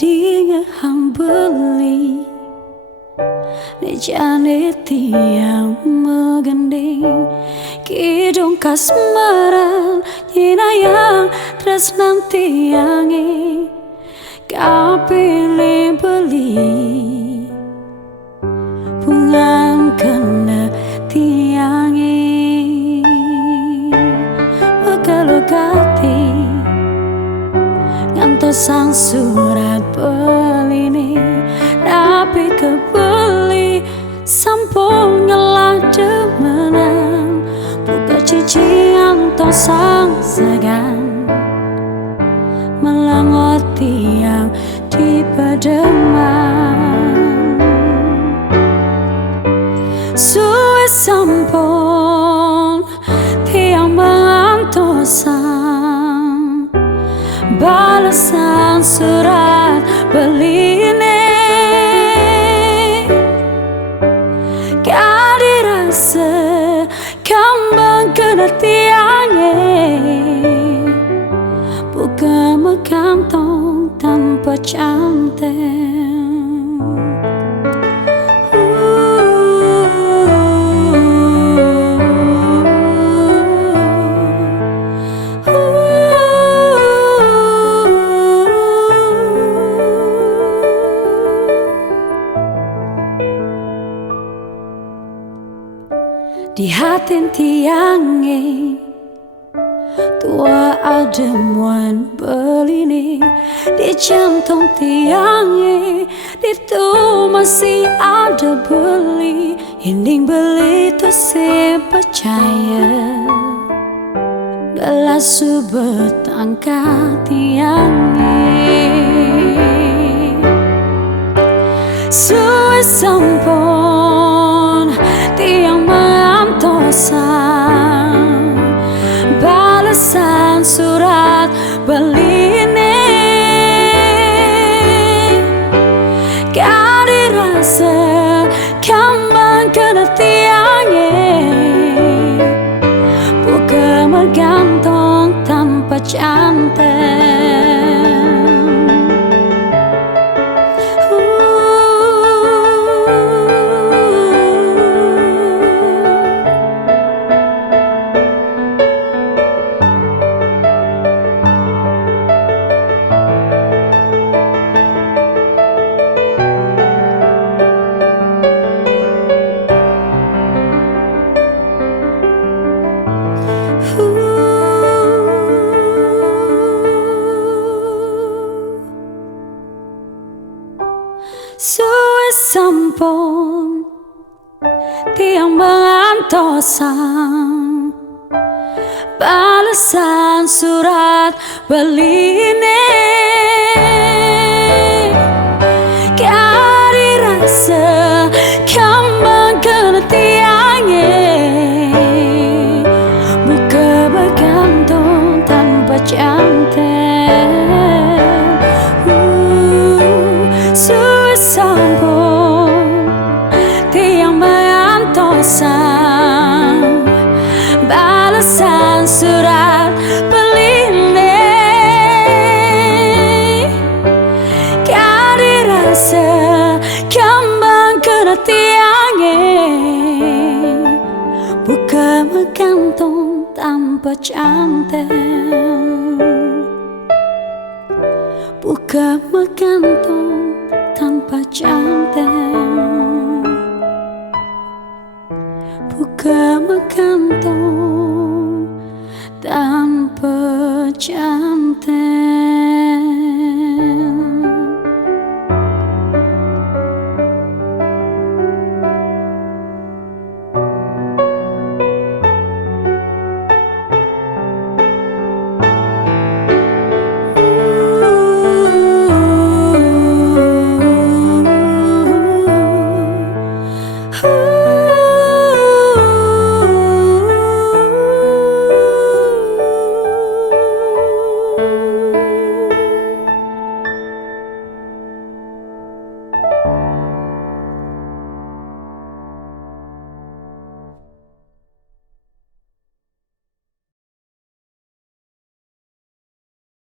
Dia hang beli ni jane tiang megandeng kidung kasmaran nyina yang tresnan tiange kapilih beli pungan kena tiange mekalogati ngantos sang surat beline tapi kebeli sampun ngelah demenan buka cici ngantos sang segan melangot tiang di pedeman suwe sampun tiang mengantosan balasan surat beline kadi rasa kambang kena tiange buka mekantong tanpa cantik. Di hati tiange tua ademuan beline di jantung tiange itu masih ada beli inding beli tu si percaya gelas subet angkat tiange suwe sampun tiang mengantosan balasan surat beline kadi rasa kambang kena tiange buka menggantung tanpa cantik. Suwe sampun tiang mengantosan balasan surat beline kadi rasa kambang kena tiange buka bergantung tanpa cantik. Sampun tiang mengantosan balasan surat beline kadi rasa kambang kena tiange buka menggantung tanpa cantik buka menggantung tanpa cantik buka menggantung tanpa cantik.